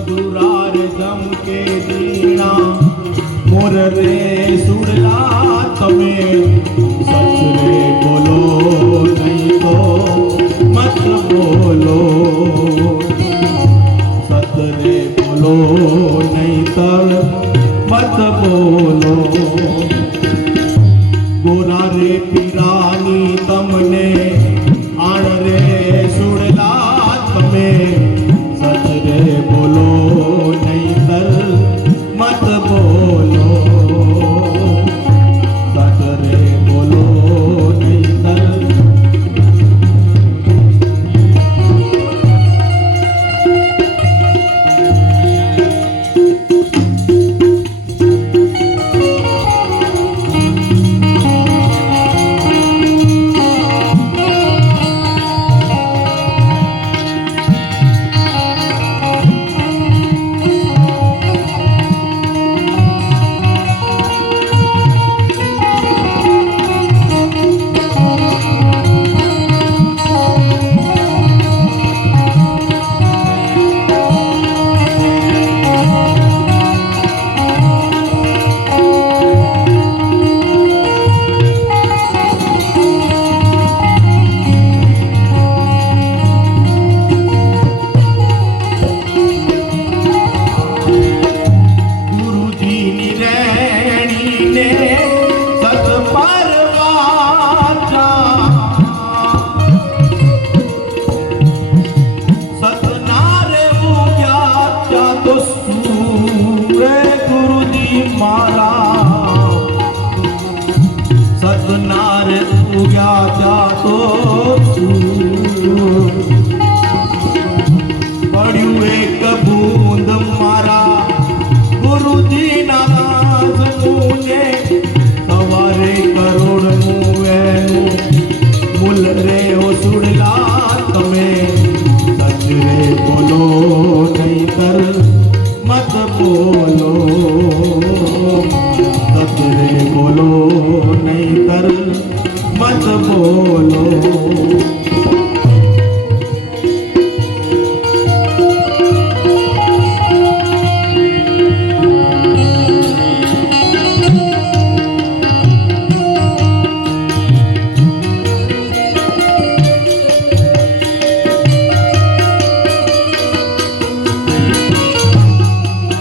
मधुरार जम के जीना मोर रे सुरला तमे सच रे बोलो नहीं तो मत बोलो सत रे बोलो नहीं तो मत बोलो गोरा रे पीरानी तमने आण रे सुरला तमे सच रे बोलो नहीं तर मत बोलो सच रे बोलो नहीं तर सतनार उग्या तो पड़्यू एक बूंद मारा गुरुजी ना मुझे सवारे करोड़ मुएनु मुल रे ओ सुड़ला तमे सच रे बोलो नहीं कर मत बोलो सच रे बोलो नहीं कर मत बोलो